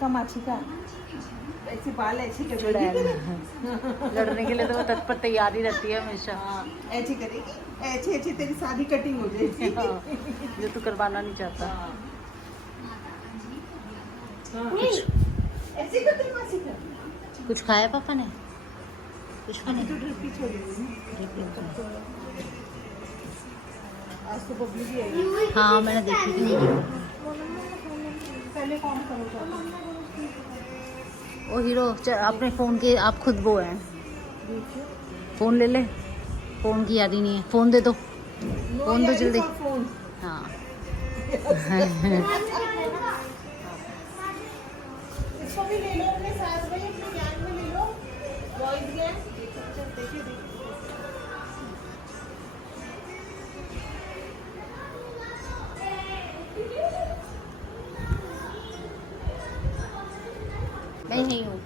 देखा माछी का ऐसे बाल ऐसे लड़ने के लिए तो वो तत्पर तैयार ही रहती है हमेशा। ऐसे करेगी, ऐसे ऐसे तेरी सारी कटिंग हो जाएगी। जो तू करवाना नहीं चाहता। ऐसे कर तेरी मासी का। कुछ खाया पापा ने? कुछ अभी तो ड्रिप ही छोड़ी हुई है। आज तो बबली भी आई। हाँ मैंने देखी थी। पहले कौन करोगे? ओ हीरो अपने फ़ोन के आप खुद वो हैं। फ़ोन ले ले, फ़ोन की याद ही नहीं है। फ़ोन दे दो, फ़ोन दो जल्दी। हाँ इसको भी ले लो अपने साथ में, अपने गैंग में ले लो, बॉयज गैंग। मैं नहीं हूँ।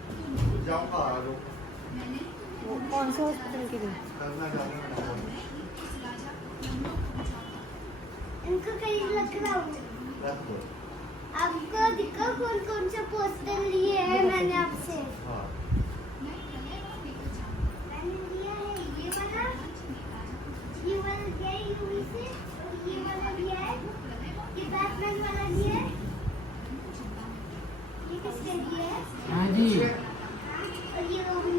कौन से हॉस्पिटल के लिए? इनको कहीं लग रहा हूँ। आपको दिखा कौन कौन से पोस्टर लिए हैं मैंने आपसे? मैंने लिया है ये वाला लिया है यूवी से, और ये वाला लिया है, ये बैटमैन वाला लिया है, ये किससे लिया है? हाँ जी। और ये रोबी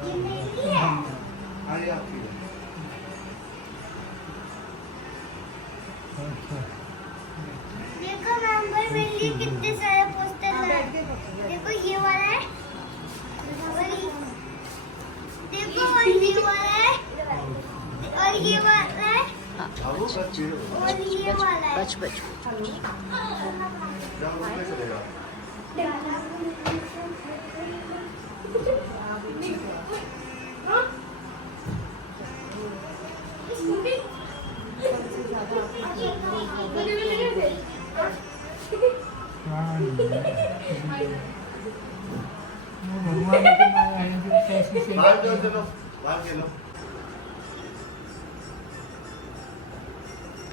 ये नहीं लिया है। देखो मेंबर मेरे लिए कितने सारे पोस्टर लाए। देखो ये वाला है, देखो और ये वाला है, और ये वाला है, और ये वाला है। बच बच भगवान की माया है जो कैसे से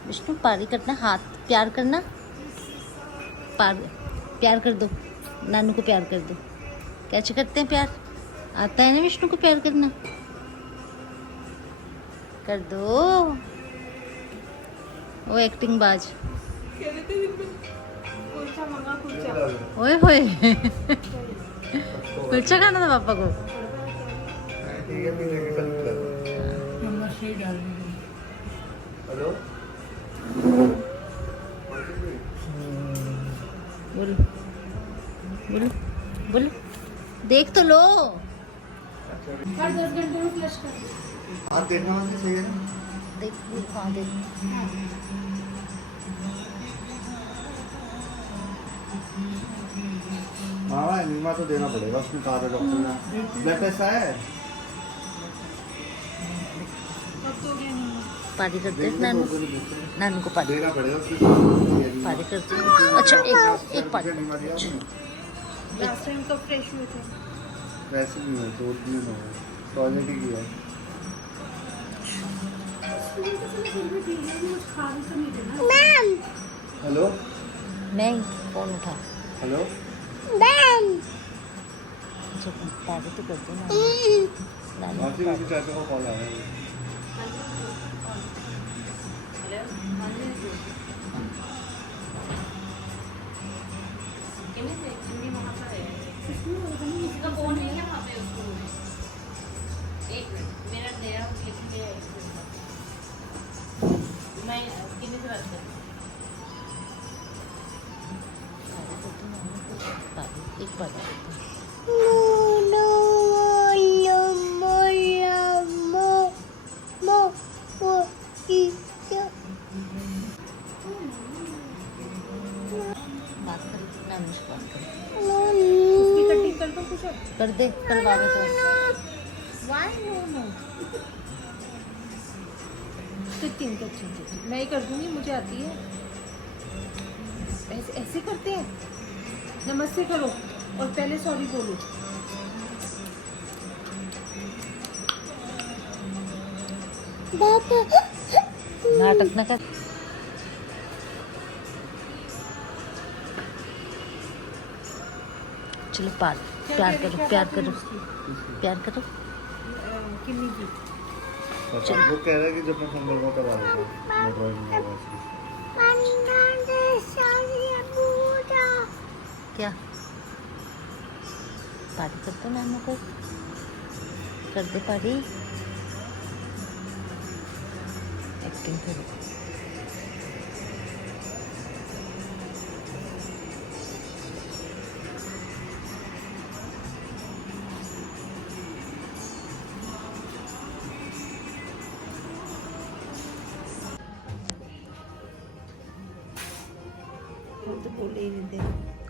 विष्णु पारी करना, हाथ प्यार करना, प्यार कर दो, नानू को प्यार कर दो। कैसे करते हैं प्यार? आता है ना विष्णु को प्यार करना? कर दो। वो एक्टिंग बाज। ओए होए कुलचा खाना था पापा को। नमक से डाल दीजिए। हेलो बोलो बोलो बोलो, देख तो लो। हर 10 घंटे में फ्लश कर दो। आप देखना वाली सही है ना? देख हाँ देख। हाँ एनिमा तो देना पड़ेगा, उसमें कहा था डॉक्टर ने। ब्लड टेस्ट आया है? पारी करते हैं नानू, नानू को पारी देना पड़ेगा उसमें। पारी करते हैं। अच्छा एक पारी। लास्ट टाइम तो फ्रेश हुए थे। वैसे नहीं है, 2 दिन हो गए, टॉयलेट ही किया। मैम हेलो नहीं फोन उठा। हेलो मैम अच्छा पारी तो कर दो ना। नानू मासी को किसी चाचा को कॉल आया है। एक पारी। बात कर नानू से बात कर। उसकी कटिंग कर दो कुछ और। कर दे करवा दे तो। Why no? कटिंग अच्छा मैं ही कर दूंगी, मुझे आती है। ऐसे ऐसे करते हैं। नमस्ते करो और पहले सॉरी बोलो। नाटक न कर। चलो प्यार करो प्यार करो प्यार करो। किन्नी की पता वो कह रहा है कि जब मैं फोन करूँगा तब आ जाएगा मैं ड्राइंग में होगा इसकी। क्या पार्टी कर दो नानू को, कर दे पार्टी, एक्टिंग करो। तो बोले ही नहीं थे।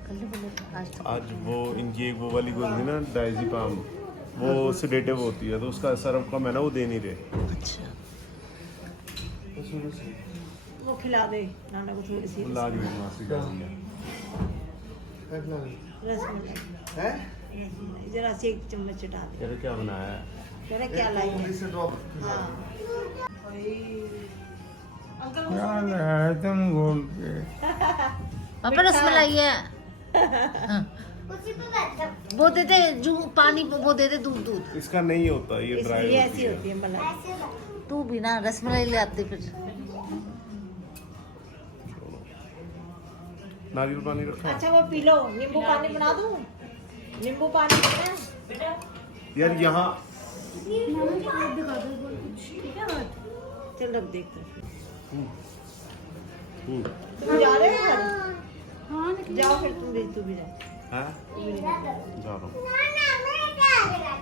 कल बोले आज तो आज वो इनकी एक वो वाली गोली थी ना डायज़ेपाम, वो सेडेटिव होती है तो उसका असर कम है ना, वो दे नहीं रहे। अच्छा वो खिला दे नाना को थोड़ी सी ला रही है मासी का दिया। रसमलाई। है रसमलाई जरा से एक चम्मच चटा दे। कह रहे क्या बनाया है? कह रहा क्या लाई है? से ड्रॉप हाँ अंकल क्या है तुम बोल के? पापा रसमलाई है। उसी पे बैठो। वो देते जो पानी, वो देते दूध दूध। इसका नहीं होता, ये ड्राई इसलिए होती ऐसी है। होती है मलाई। ऐसे बैठो। तू भी ना रसमलाई ले आते फिर। नारियल पानी रखा है अच्छा वो पी लो, नींबू पानी बना दूं? नींबू पानी पीना बेटा? यार यहाँ। चल रख देख। हम्म। तुम जा रहे हो घर? जाओ फिर तू भी जा। हैं? जा रहा हूँ। नाना मैं क्या करेगा?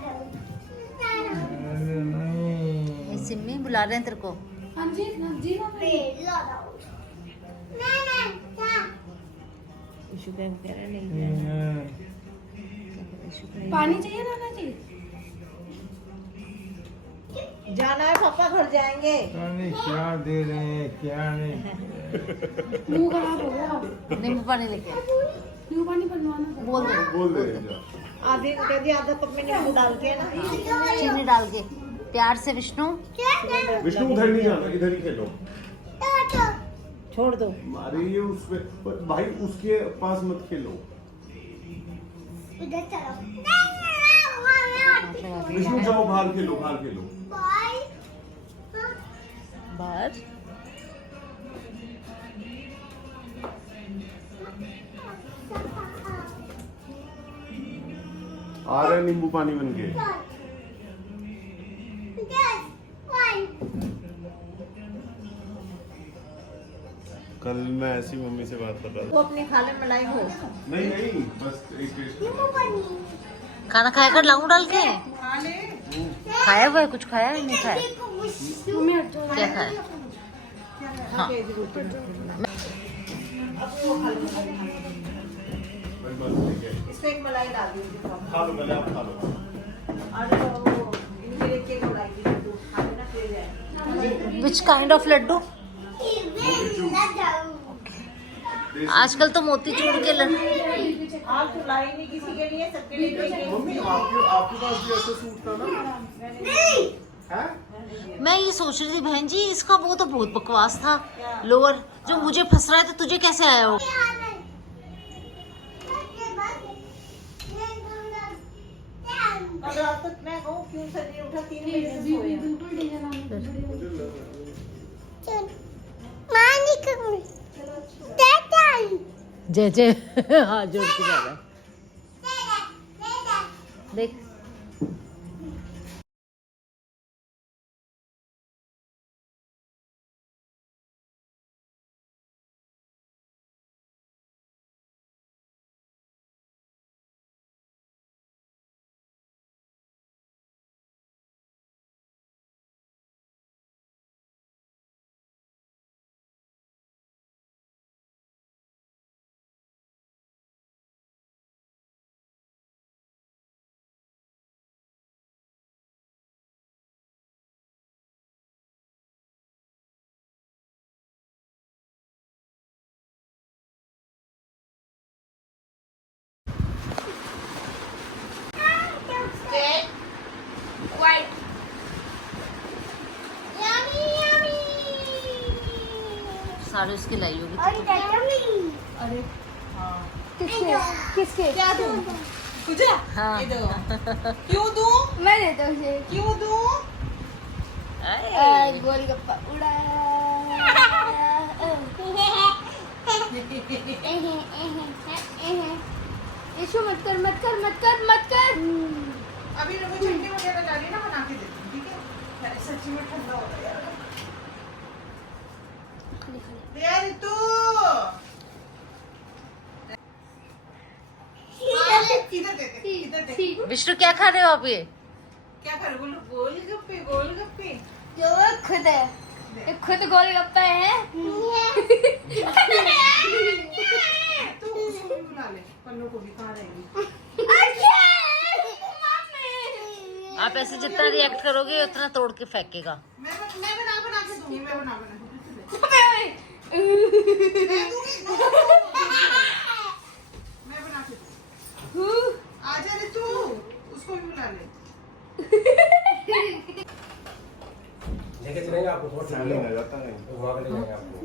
अरे नहीं, ये सिम्मी बुला रहे हैं तेरे को। पेड़ लगाओ। नाना क्या? शुक्र कह रहा नहीं जाना। पानी चाहिए नाना जी? जाना है पापा, घर जाएंगे। पता नहीं क्या दे रहे हैं क्या नहीं। मुंह खराब हो गया। नींबू पानी लेके आ। नींबू पानी बनवाना था। बोल दे बोल दे जा। आधे कह दिया, आधा कप में नींबू डाल के ना। चीनी डाल के प्यार से। विष्णु विष्णु उधर नहीं जाना, इधर ही खेलो। छोड़ दो। अरे ये उसपे भाई, उसके पास मत खेलो। उधर चलो। विष्णु जाओ बाहर खेलो, बाहर खेलो। बाय। बाहर आ रहा है नींबू पानी बन के। कल मैं ऐसी मम्मी से बात कर रहा वो अपनी खाले मलाई हो। था। नहीं नहीं, बस एक टेस्ट। खाना खाया कर, लाऊं डाल के। खाया हुआ है? कुछ खाया है? नहीं खाया? क्या खाया? हाँ इसमें एक मलाई डाल दीजिए। खा लो पहले, आप खा लो। और वो इनके लिए केक मलाई की तो खा लेना फिर जाए। Which kind of laddoo? आजकल तो मोतीचूर के लड्डू। आप तो लाई नहीं किसी के लिए, सबके लिए लेके। मम्मी आपके पास भी ऐसा सूट था ना? हैं? मैं ये सोच रही थी बहन जी, इसका वो तो बहुत बकवास था लोअर, जो मुझे फंस रहा है, तो तुझे कैसे आया हो? और रात तक मैं कहूँ क्यों सर नहीं उठा, 3 बजे से सोए हैं। बिल्कुल ठीक है नाना। जय जय हाथ जोड़ के जा रहा है। देख सारे उसके लाई होगी। किसके? किसके? क्या दूँ? पूजा हाँ। ये दो क्यों दूं मैं देता हूँ उसे। क्यों दूं गोलगप्पा उड़ाया। यशु मत कर मत कर मत कर मत कर। अभी लोगों चटनी वगैरह डाली ना बना के देती हूँ ठीक है सच्ची में ठंडा हो गया यार ऋतु इधर देख विष्णु क्या खा रहे हो आप ये? क्या कर गोलगप्पे गोलगप्पे जो खुद है ये खुद गोलगप्पा है। तू उसको भी बुला ले पन्नू को भी कहाँ रहेगी आप ऐसे जितना रिएक्ट करोगे उतना तोड़ के फेंकेगा। मैं बना के दूंगी मैं बना के दूंगी आजा रे तू उसको भी बुला ले लेके चलेंगे आपको बहुत सैलिंग आ जाता है वहाँ पे ले जाएंगे आपको।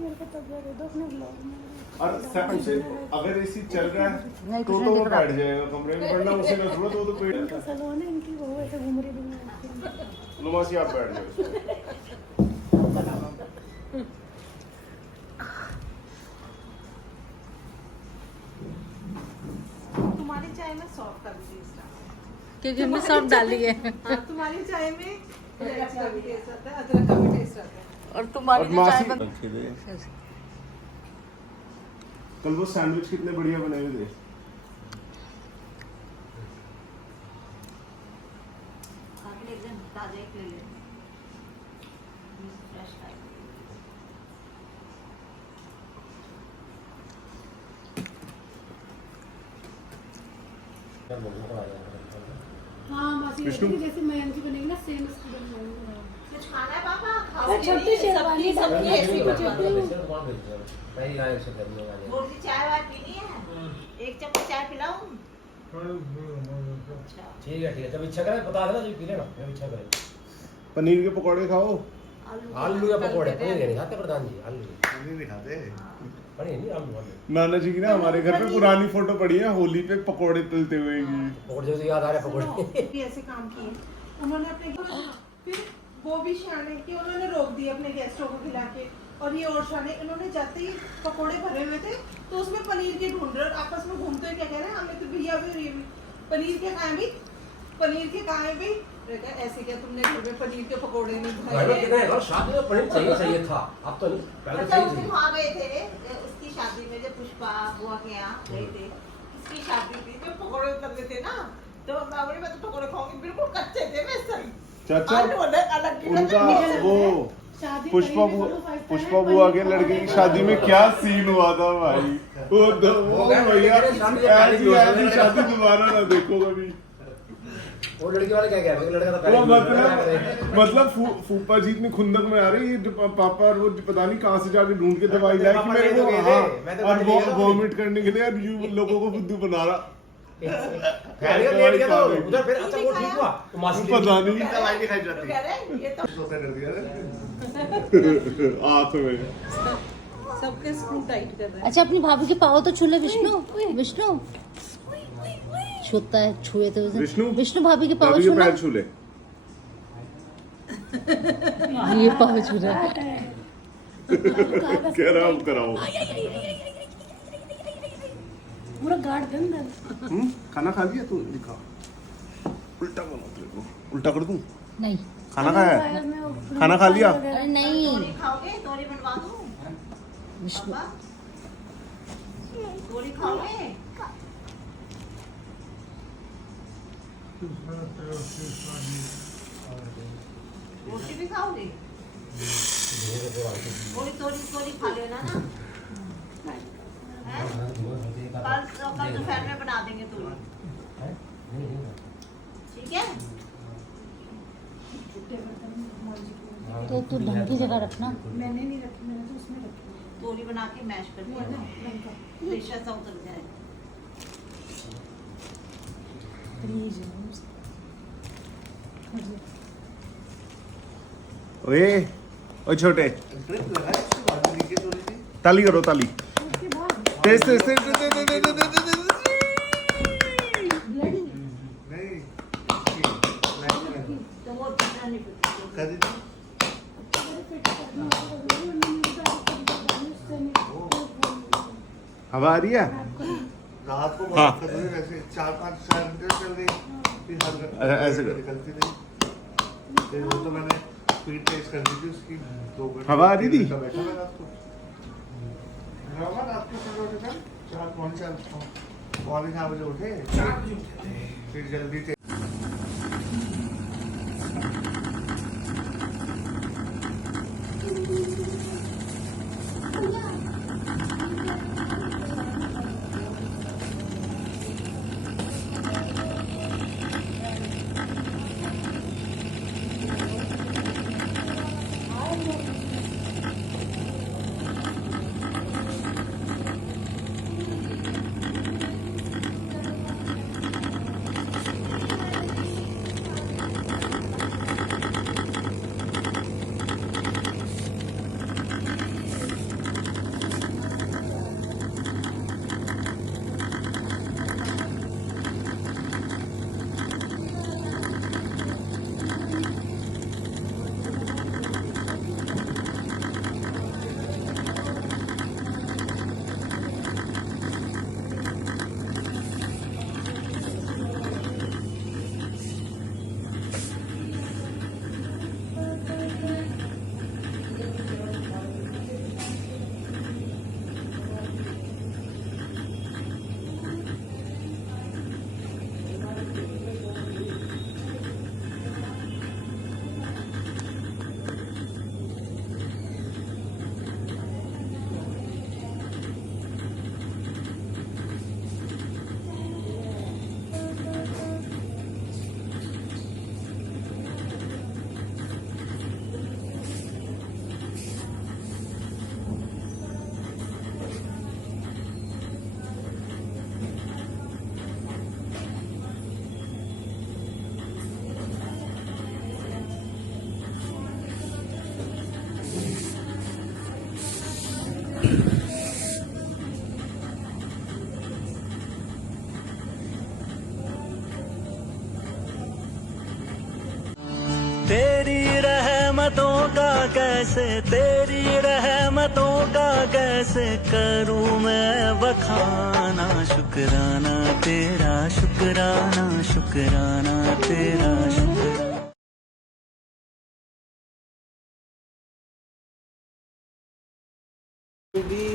और सेकंड से अगर एसी चल रहा है नहीं, तो कुछ वो नहीं दिख रहा। बैठ जाएगा कमरे में वरना उसे ना थोड़ा तो पेट नुमासी आप बैठ जाओ तुम्हारी चाय में सॉफ्ट का भी टेस्ट आता है क्योंकि हमने सब डाली है हाँ, तुम्हारी चाय में इलायची का भी टेस्ट आता है अदरक का भी टेस्ट आता है और तुम्हारी जो चाय बन कल वो सैंडविच कितने बढ़िया बने हुए थे एकदम ताजा ही ले ले फ्रेश खाए हाँ मासी विष्णु? कहती कि जैसे मयंक की बनेगी ना सेम इसकी बनवाऊंगी। कुछ खाना है पापा खाओ अरे छोटी शेरवानी सबकी ऐसी डाली है। थोड़ी चाय वाय पीनी है एक चम्मच चाय पिलाऊं ठीक है जब इच्छा करे बता देना जो पी लेना जब इच्छा करे। पनीर के पकौड़े खाओ आलू या पकौड़े पनीर नहीं खाते प्रधान जी आलू नहीं खाते पनीर नहीं आलू आलू नाना जी की ना हमारे घर पे पुरानी फोटो पड़ी है होली पे पकौड़े तलते हुए की पकौड़े जैसे याद आ रहे पकौड़े भी ऐसे काम किए उन्होंने अपने फिर वो भी शाने कि उन्होंने रोक दिए अपने गेस्टों को खिला के और ये और शाने इन्होंने जाते ही पकोड़े भरे हुए थे तो उसमें पनीर के ढूंढ रहे और आपस में घूमते हुए क्या कह रहे हैं हमें तो भैया भी और ये भी पनीर के कहाँ है भी पनीर के कहाँ है भी ऐसे क्या तुमने घर में पनीर के पकोड़े नहीं भाई बनाए कितना है शादी में पनीर चाहिए था अब तो नहीं पहले अच्छा उस दिन चाहिए वहाँ गए थे उसकी शादी में जब पुष्पा बुआ के यहाँ गए थे उसकी शादी थी जब पकोड़े उतरते थे ना तो बाबू मैं तो पकोड़े खाऊंगी बिल्कुल कच्चे थे वैसे ही चाचा आलू अलग अलग उनका वो शादी पुष्पा करेंगे, बुआ दोनों first पुष्पा time बुआ के पनीर लड़के की पकौड़े शादी में क्या सीन हुआ था भाई वो भैया ऐसी शादी दोबारा ना देखो कभी वो लड़की वाले क्या कह रहे हैं लड़का तो वो पहले मतलब फूफा जी इतनी खुंदक में आ रही है पापा और वो पता नहीं कहाँ से जाके ढूंढ के दवाई लाए कि मेरे को हाँ और वो वॉमिट करने के लिए यू लोगों को बुद्धू बना रहा उधर फिर अच्छा वो ठीक हुआ तो मासी पता नहीं दवाई नहीं खाई जाती कह रहे हैं ये तो सोते कर दिया हाथ में सबके स्क्रू टाइट कर रहे हैं अच्छा अपनी भाभी के पाँव तो छू ले विष्णु विष्णु छूता है छुए तो उसे विष्णु? विष्णु भाभी के पाँव भाभी के छूना पैर छू ले ये पाँव छू रहा है कह रहा हूँ कराओ पूरा गार्ड दे अंदर। खाना खा लिया तू दिखा उल्टा बना तेरे को उल्टा कर दूं नहीं खाना खाया है खाना खा लिया अरे नहीं तोरी खाओगे तोरी बनवा दूं विष्णु पापा तोरी खाओगे रोटी भी खाओगे थोड़ी थोड़ी थोड़ी खा लेना ना हैं? कल दोपहर में बना देंगे तोरी ठीक है तो तू ढंग की जगह रखना मैंने नहीं रखी मैंने तो उसमें रखी। तोरी बना के मैश कर दिया ना रेशा सा उतर जाएगा ओए ओ छोटे ताली करो ताली तेज तेज तेज तेज तेज तेज तेज तेज तेज क्या दीदी मेरे पेट करना होगा, उन्होंने मेरी गाड़ी खरीदी, उससे नहीं हवा आ रही है? रात को हाँ। बहुत खतरे वैसे 4-5 घंटे चल गई फिर हर ऐसे कर। निकलती रही फिर वो तो मैंने स्पीड तेज कर दी थी उसकी 2 घंटे हवा आ रही थी? बैठा मैं रात को रात को कब उठे थे 4 बजे उठे फिर जल्दी थे तेरी रहमतों का कैसे, तेरी रहमतों का कैसे करूं मैं बखाना, शुक्राना तेरा, शुक्राना शुक्राना तेरा, शुक्राना। भी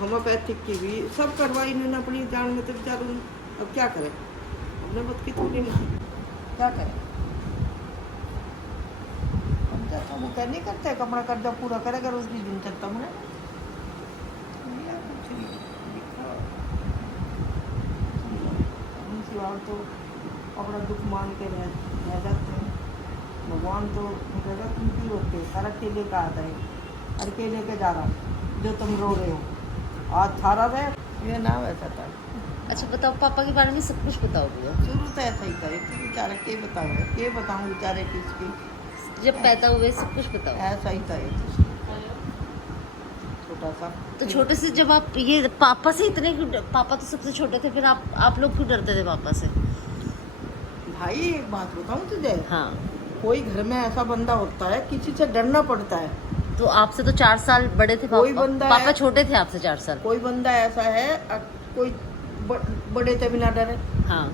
होम्योपैथिक की भी सब करवाई इन्होंने अपनी जान में, तो बेचारों अब क्या करें, अपने बद की थोड़ी नहीं, क्या करें। हम क्या तो वो कर नहीं करते, कपड़ा कर्जा पूरा करेगा उसकी दिन चलता हूँ सिवाय तो अपना दुख मान के रह जाते हैं। भगवान तो कहता तुम क्यों रोते, सारा केले का आता है, और केले के जा रहा जो तुम रो रहे हो, आज थारा रहे ये नाम ऐसा था। अच्छा बताओ, पापा के बारे में सब कुछ बताओ भैया। शुरू तो ऐसा ही था, एक बेचारा के बताऊँ बेचारे किसकी, जब पैदा हुए सब कुछ बताओ। ऐसा ही था ये तो छोटा सा। तो छोटे से जब आप ये पापा से इतने क्यों पापा तो सबसे छोटे थे, फिर आप लोग क्यों डरते थे पापा से? भाई एक बात बताऊँ तुझे, हाँ, कोई घर में ऐसा बंदा होता है किसी से डरना पड़ता है। तो आपसे तो 4 साल बड़े थे कोई पापा। बंदा पापा है- छोटे थे आपसे 4 साल। कोई बंदा ऐसा है कोई बड़े थे बिना डरे, हाँ,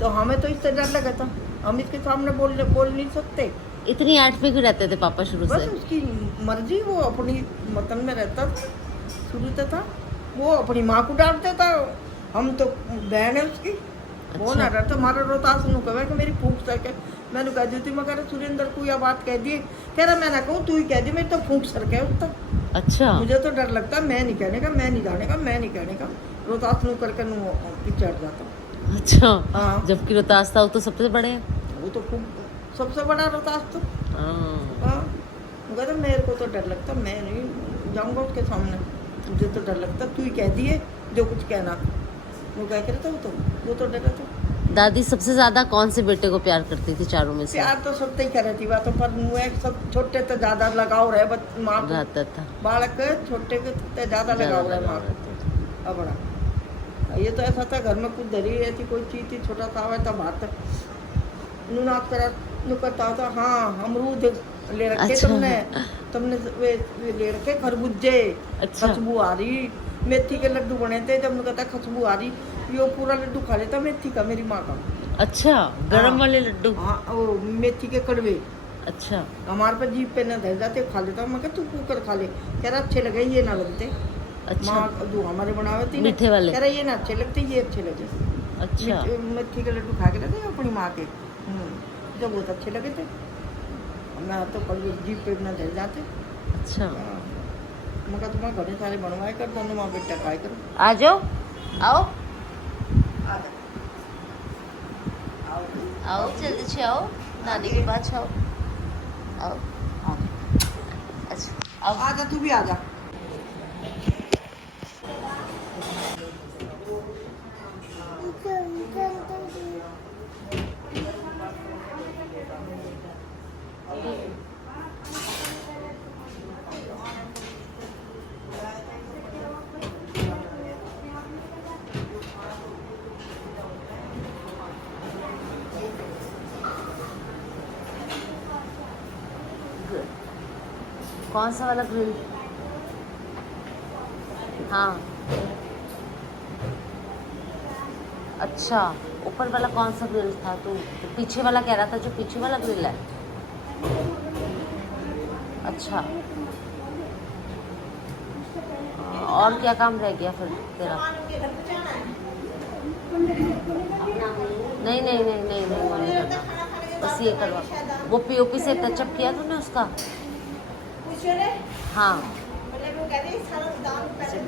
तो हमें तो इससे डर लगा था, हम इसके सामने बोल नहीं सकते। इतनी ऐठ में क्यों रहते थे पापा शुरू बस से? उसकी मर्जी, वो अपनी मतन में रहता था, शुरू से था। वो अपनी माँ को डांटता था, हम तो बहन है उसकी। वो ना डरता, हमारा रोहतास नु कहे कि मेरी फूंक सके। मैंने कह दी थी, मगर सुरेंद्र को यह बात कह दी, कह रहा मैं ना कहूँ तू ही कह दी, मेरी तो फूंक सर के उस तक। अच्छा, मुझे तो डर लगता है, मैं नहीं कहने का, मैं नहीं जाने का, मैं नहीं कहने का। रोहतास नु करके नु पीछे हट जाता। अच्छा। हाँ। जबकि रोहतास था वो तो सबसे बड़े हैं। वो तो खूब सबसे बड़ा रोहतास तो। हाँ। हाँ, वो कहता मेरे को तो डर लगता, मैं नहीं जाऊँगा उसके सामने, मुझे तो डर लगता, तू ही कह दिए जो कुछ कहना। वो क्या कहता वो तो डरा था। दादी सबसे ज्यादा कौन से बेटे को प्यार करती थी चारों में से? प्यार तो सब ही कर थी बातों पर, मुँह सब छोटे तो ज्यादा लगाव रहे माँ को, रहता था। बालक छोटे के तो ज्यादा लगाव रहे माँ को। अब बड़ा ये तो ऐसा था, घर में कुछ धरी रहती कोई चीज थी, छोटा सा हुआ था भात नूनाथ करा नु कहता था हाँ अमरूद ले रखे अच्छा। तुमने वे ले रखे खरबूजे। अच्छा। खुशबू आ रही, मेथी के लड्डू बने थे, जब कहता खुशबू आ रही, यो पूरा लड्डू खा लेता मेथी का, मेरी माँ का। अच्छा, गरम हाँ। वाले लड्डू। हाँ वो मेथी के कड़वे अच्छा। हमारे पर जीप पे न धर जाते, खा लेता। मैं कहा तू कुकर खा ले, कह रहा अच्छे लगे ये ना लगते। अच्छा। माँ जो हमारे बनावे थे मीठे वाले। कह रहा ये ना अच्छे लगते, ये अच्छे लगे। अच्छा। मेथी के लड्डू खा के रहते अपनी माँ के, जब बहुत अच्छे लगे थे। मैं तो कल जीप पे न धर जाते। अच्छा। मैं कहा तुम्हारे घरे सारे बनवाए कर, दोनों माँ बेटा खाए करो। आ जाओ, आओ आओ जल्दी से आओ, नानी के पास आओ, आओ। अच्छा अब आजा, तू भी आजा। कौन सा वाला ग्रिल? हाँ अच्छा, ऊपर वाला कौन सा ग्रिल था? तो पीछे वाला कह रहा था, जो पीछे वाला ग्रिल है। अच्छा, और क्या काम रह गया फिर तेरा? नहीं नहीं नहीं नहीं नहीं, वो नहीं करना, बस ये करवा। वो पीओपी से टचअप किया तूने उसका? हाँ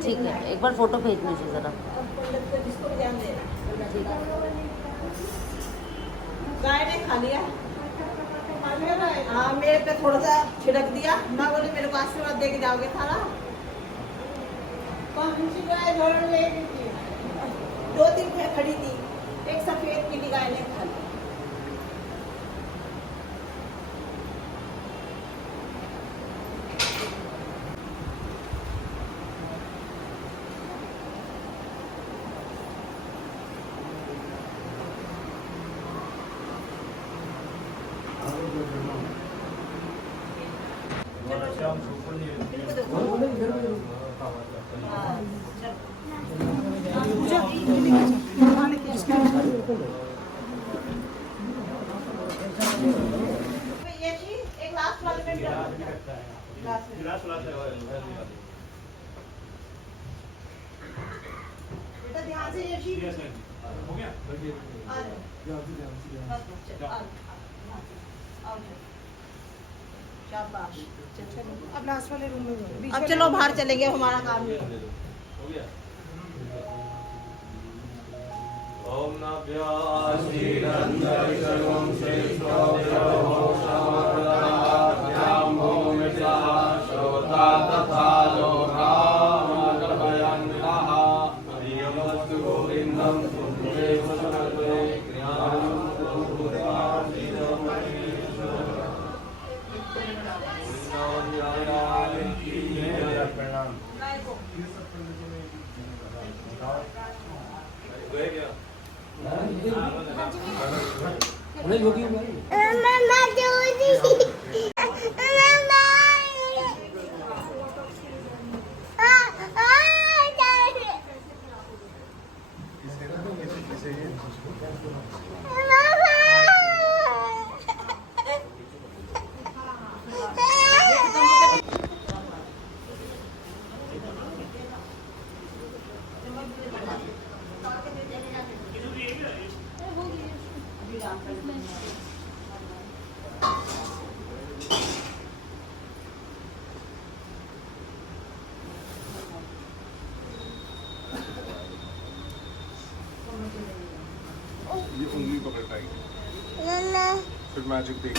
ठीक है, एक बार फोटो भेज मुझे ज़रा। ठीक है। गाय ने खा लिया, हाँ मेरे पे थोड़ा सा छिड़क दिया। मैं बोली मेरे को आशीर्वाद दे के जाओगे थाला। कौन सी गाय झोड़ ले गई थी? 2-3 भैंस खड़ी थी, एक सफेद पीली गाय ने खा ली। ये चीज एक लास्ट वाले में बेटा ध्यान से ये चीज हो गया। शाबाश। अब लास्ट वाले रूम में अब चलो बाहर चलेंगे, हमारा काम है। ओम नभ्या Mama Josie. Mama. ये उंगली पकड़ टाइट, फिर मैजिक देख।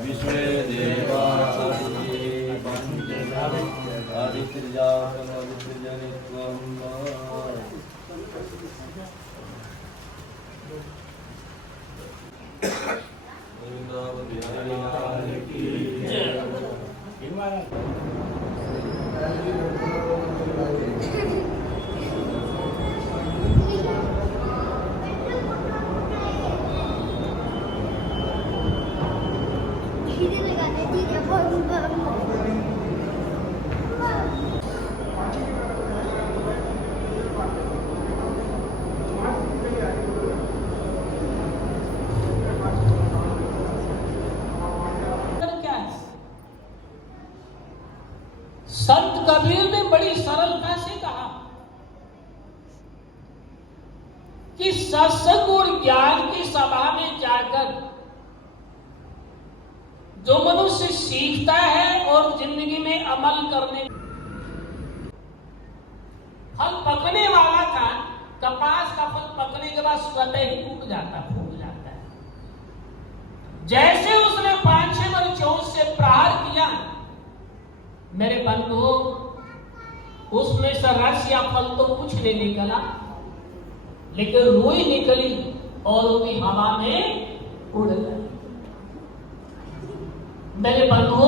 विश्वे देवा आदित्य धीरे लगाने धीरे बम बम क्या है? संत कबीर ने बड़ी सरलता से कहा कि सत्संग और ज्ञान की सभा में जाकर जो मनुष्य सीखता है और जिंदगी में अमल करने, फल पकने वाला था, कपास का फल पकने के बाद स्वतः ही फूट जाता है। जैसे उसने 5-6 बार चोट से प्रहार किया, मेरे बंधु, उसमें से रस या फल तो कुछ नहीं निकला, लेकिन रुई निकली और वो हवा में उड़ गई। मेरे बंधु,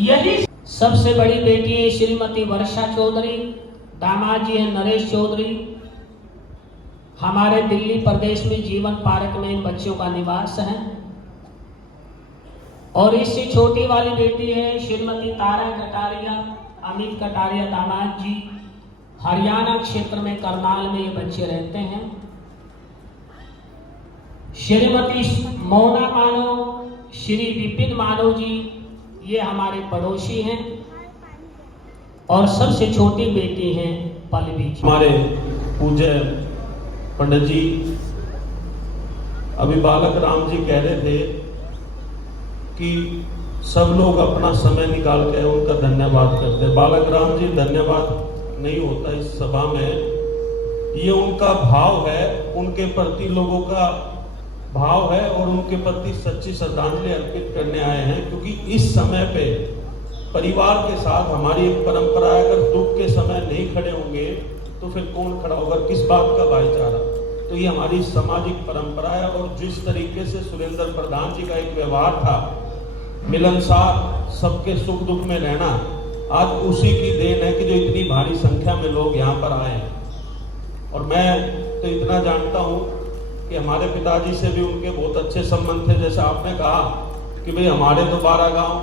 यही सबसे बड़ी बेटी है श्रीमती वर्षा चौधरी, दामाद जी है नरेश चौधरी। हमारे दिल्ली प्रदेश में जीवन पार्क में बच्चों का निवास है। और इससे छोटी वाली बेटी है श्रीमती तारा कटारिया, अमित कटारिया दामाद जी, हरियाणा क्षेत्र में करनाल में ये बच्चे रहते हैं। श्रीमती मोना मानव, श्री विपिन मानव जी, ये हमारे पड़ोसी हैं। और सबसे छोटी बेटी हैं पल्लवी जी। हमारे पूज्य पंडित जी अभी बालक राम जी कह रहे थे कि सब लोग अपना समय निकाल के उनका धन्यवाद करते हैं। बालक राम जी धन्यवाद नहीं होता इस सभा में, ये उनका भाव है, उनके प्रति लोगों का भाव है और उनके प्रति सच्ची श्रद्धांजलि अर्पित करने आए हैं। क्योंकि इस समय पे परिवार के साथ हमारी एक परंपरा है, अगर दुख के समय नहीं खड़े होंगे तो फिर कौन खड़ा होगा, किस बात का भाईचारा। तो ये हमारी सामाजिक परंपरा है। और जिस तरीके से सुरेंद्र प्रधान जी का एक व्यवहार था, मिलनसार, सबके सुख दुख में रहना, आज उसी की देन है कि जो इतनी भारी संख्या में लोग यहाँ पर आए हैं। और मैं तो इतना जानता हूँ कि हमारे पिताजी से भी उनके बहुत अच्छे संबंध थे। जैसे आपने कहा कि भाई हमारे तो 12 गांव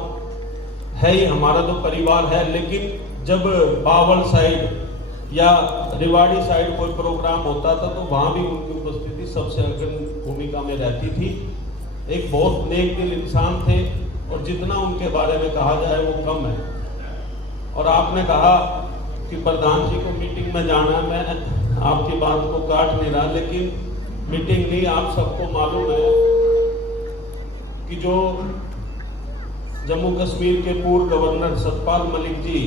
है ही, हमारा तो परिवार है, लेकिन जब बावल साइड या रिवाड़ी साइड कोई प्रोग्राम होता था तो वहां भी उनकी उपस्थिति सबसे अग्रणी भूमिका में रहती थी। एक बहुत नेक दिल इंसान थे और जितना उनके बारे में कहा जाए वो कम है। और आपने कहा कि प्रधान जी को मीटिंग में जाना, मैं आपकी बात को काट नहीं रहा, लेकिन मीटिंग नहीं, आप सबको मालूम है कि जो जम्मू कश्मीर के पूर्व गवर्नर सतपाल मलिक जी,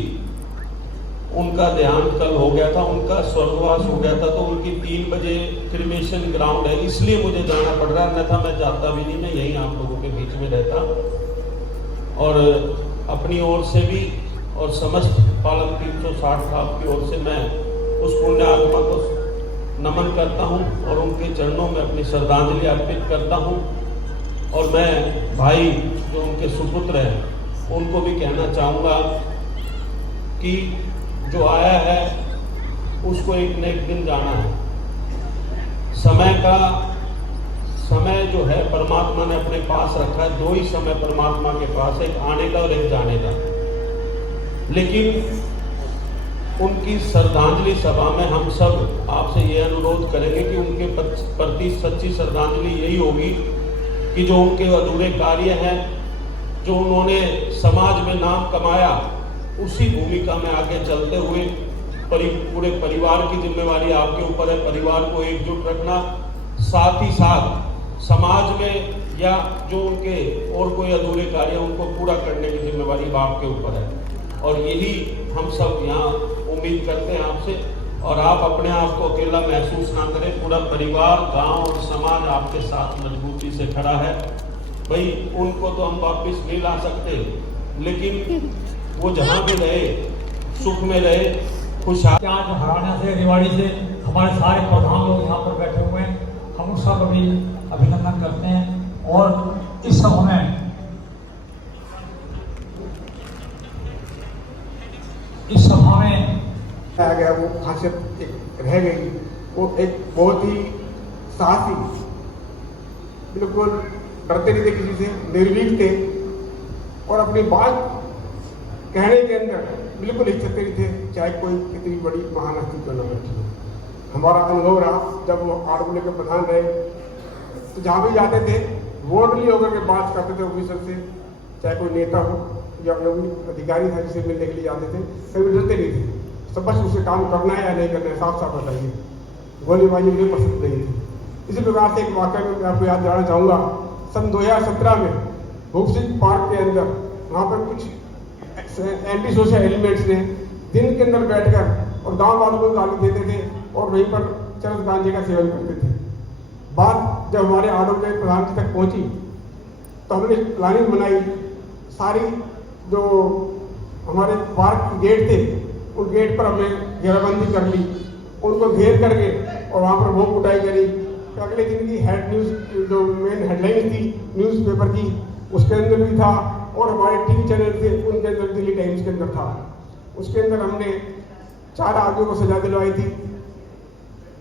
उनका देहांत कल हो गया था, उनका स्वर्गवास हो गया था। तो उनकी 3 बजे क्रिमेशन ग्राउंड है, इसलिए मुझे जाना पड़ रहा है, अन्यथा मैं जाता भी नहीं, मैं यहीं आप लोगों के बीच में रहता। और अपनी ओर से भी और समस्त पालक 360 साहब की ओर से मैं उस पुण्य आत्मा को नमन करता हूं और उनके चरणों में अपनी श्रद्धांजलि अर्पित करता हूं। और मैं भाई जो उनके सुपुत्र हैं उनको भी कहना चाहूँगा कि जो आया है उसको एक न एक दिन जाना है। समय जो है परमात्मा ने अपने पास रखा है, 2 ही समय परमात्मा के पास, एक आने का और एक जाने का। लेकिन उनकी श्रद्धांजलि सभा में हम सब आपसे ये अनुरोध करेंगे कि उनके प्रति सच्ची श्रद्धांजलि यही होगी कि जो उनके अधूरे कार्य हैं, जो उन्होंने समाज में नाम कमाया, उसी भूमिका में आगे चलते हुए पूरे परिवार की जिम्मेवारी आपके ऊपर है। परिवार को एकजुट रखना, साथ ही साथ समाज में या जो उनके और कोई अधूरे कार्य उनको पूरा करने की जिम्मेवारी आपके ऊपर है। और यही हम सब यहाँ उम्मीद करते हैं आपसे। और आप अपने आप को अकेला महसूस ना करें, पूरा परिवार, गांव और समाज आपके साथ मजबूती से खड़ा है। भाई उनको तो हम वापस नहीं ला सकते, लेकिन वो जहाँ भी रहे, सुख में रहे, खुशहाल। आज हरियाणा से, रेवाड़ी से हमारे सारे प्रधान लोग यहाँ पर बैठे हुए हैं, हम सब अभी अभिनंदन करते हैं। और इस सभा में आ गया, वो खासियत एक रह गई। वो एक बहुत ही साहसी, बिल्कुल डरते नहीं थे किसी से, निर्भीक थे और अपनी बात कहने के अंदर बिल्कुल हिचकते नहीं थे, चाहे कोई कितनी बड़ी महान हस्ती क्यों न बैठी हो। हमारा अनुभव रहा जब वो आरडब्ल्यू के प्रधान रहे, तो जहाँ भी जाते थे वोटली होकर के बात करते थे ऑफिसर से, चाहे कोई नेता हो या कोई अधिकारी था जिसे मिलने के लिए जाते थे, कभी डरते नहीं थे। सब बस उसे काम करना है या नहीं करना है, साफ साफ बताइए। गोलीबाजी मुझे पसंद नहीं थी। इसी प्रकार से एक वाक़या में मैं आपको याद दिलाना चाहूँगा। सन 2017 में भूप सिंह पार्क के अंदर वहाँ पर कुछ एंटी सोशल एलिमेंट्स ने दिन के अंदर बैठकर और गाँव वालों को गाली देते थे और वहीं पर चरस गांजे का सेवन करते थे। बात जब हमारे आरोप में प्रधान जी तक पहुँची तो हमने प्लानिंग बनाई, सारी जो हमारे पार्क के गेट थे उन गेट पर हमने घेराबंदी कर ली, उनको घेर करके और वहाँ पर वो कुटाई करी। तो अगले दिन की हेड न्यूज़ जो मेन हेडलाइन थी न्यूज़पेपर की उसके अंदर भी था और हमारे टीवी चैनल थे उनके अंदर, दिल्ली टाइम्स के अंदर था। उसके अंदर हमने 4 आदमियों को सजा दिलवाई थी,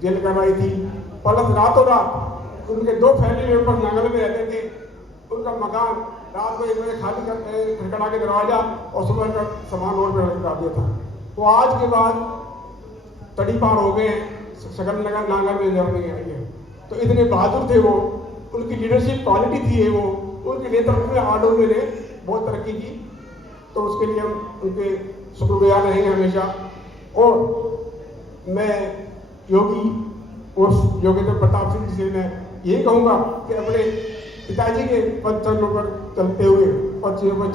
जेल करवाई थी। प्लस रातों रात उनके 2 फैमिली मेंबर नांगल में रहते थे, उनका मकान रात को 1 बजे खाली कर खड़खड़ा के दरवाजा और सुबह का सामान रोड पर लगा दिया था। वो आज के बाद तड़ी पार हो गए, सकल नगर नांगल में नजर नहीं आई है। तो इतने बहादुर थे वो, उनकी लीडरशिप क्वालिटी थी वो, उनके नेतृत्व में आरडब्ल्यू ने बहुत तरक्की की। तो उसके लिए हम उनके शुक्रगुजार रहेंगे हमेशा। और मैं योगी और योगेंद्र प्रताप सिंह जी से मैं यही कहूँगा कि अपने पिताजी के पद चरणों पर चलते हुए और चीजों पर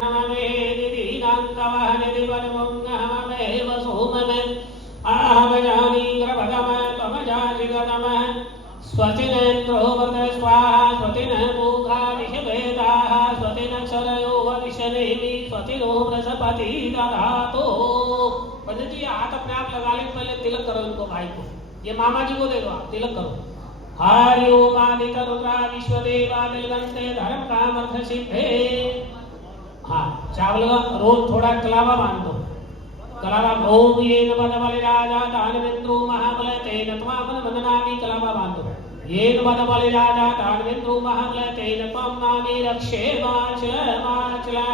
स्वतिनेन्द्रो वरद स्वाहा स्वतिन मूखा विषभेदाः स्वतिन क्षरयो विषनेमि स्वतिनो बृहस्पति दधातु। पंडित जी हाथ अपने आप लगा ले, पहले तिलक करो इनको, भाई को, ये मामा जी को दे दो, आप तिलक करो। हरि ओम आदित्य रुद्रा विश्वदेवा नीलकंठे धर्म काम अर्थ सिद्धे। हाँ, चावल का रोज थोड़ा कलावा बांध दो। कलावा ओम ये नमः बलिराजा दानवेंद्रो महाबल तेन त्वामन वंदनामि। कलावा बांध दो। ये नमः बलिराजा दानवेंद्रो महाबल तेन त्वं नामि रक्षे वाचला।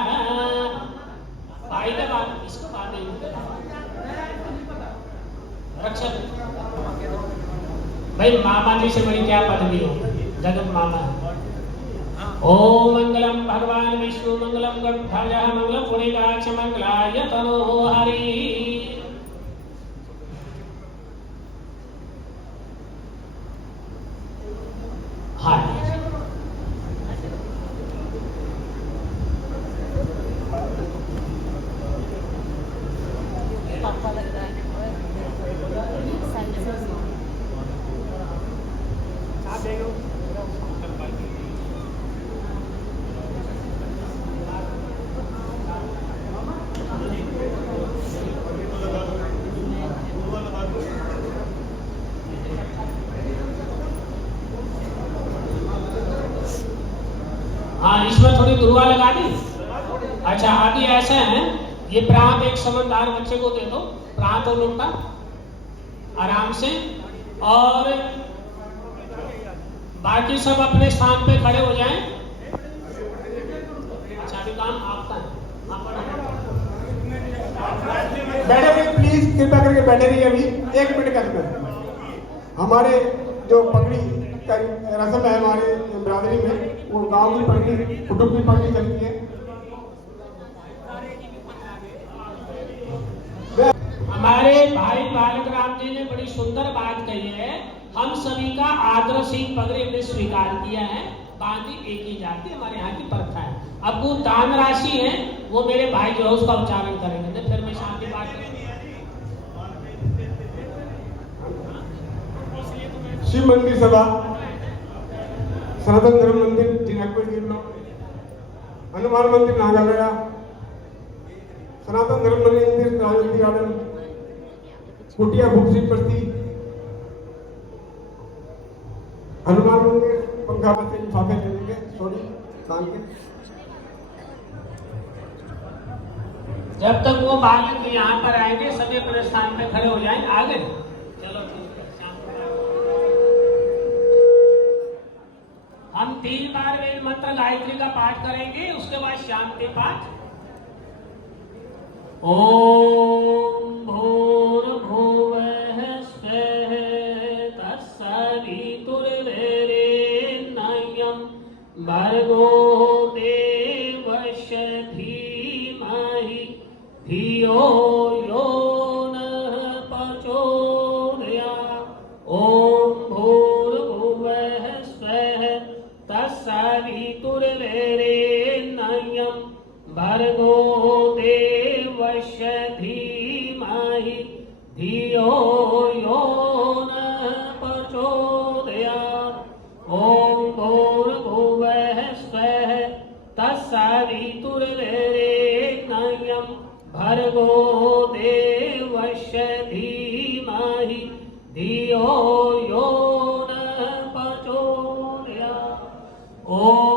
भाई का बात इसको बात नहीं रक्षा। भाई मामा जी से बड़ी क्या पदवी हो, जगत मामा है। ओम मंगलम भगवान विष्णु मंगलम गरुड़ध्वज मंगलम पुण्यकाक्ष मंगलाय तनो हरि। हाँ हाँ, इसमें थोड़ी दुर्वा लगा दी। अच्छा, आगे ऐसा है, ये प्रांत एक समझदार बच्चे को दे दो, प्रांत और उनका आराम से, और बाकी सब अपने स्थान पे खड़े हो जाएं। अच्छा, अभी काम आपका है, बैठे रहिए प्लीज, कृपया करके बैठे रहिए। अभी 1 मिनट का समय। हमारे जो पगड़ी का रस्म है हमारे बिरादरी में, वो गांव की पगड़ी, कुटुंब की पगड़ी चलती है। हमारे भाई बालक राम जी ने बड़ी सुंदर बात कही है। हम सभी का आदर से पगड़ी ने स्वीकार किया है, बाकी एक ही जाति हमारे यहाँ की प्रथा है। अब वो दान राशि है, वो मेरे भाई जो है उसका उच्चारण करेंगे, फिर मैं शांति बात करेंगे। शिव मंदिर सभा, सनातन धर्म मंदिर जिनकपुर गिरना, हनुमान मंदिर नागलया, सनातन धर्म मंदिर राजनीति गार्डन, कुटिया बुक स्ट्रीट पर थी। हनुमान मंदिर पंखा में से लिफाफे चलेंगे, सॉरी डाल के। जब तक वो बालक यहाँ पर आएंगे सभी अपने स्थान पे खड़े हो जाएं। आगे चलो ठीक है। हम 3 बार वेद मंत्र गायत्री का पाठ करेंगे, उसके बाद शांति पाठ। ओम भूर्भुवः स्वः तत्सवितुर्वरेण्यं भर्गो देवस्य धीमहि धियो यो नः प्रचोदयात्। ओम भूर्भुवः स्वः तत्सवितुर्वरेण्यं भर्गो देवस्य धीमहि धियो यो नः प्रचोदयात्। ओम भूर्भुवः स्वः तत्सवितुर्वरेण्यं भर्गो देवस्य धीमहि धियो यो नः प्रचोदयात्। ओम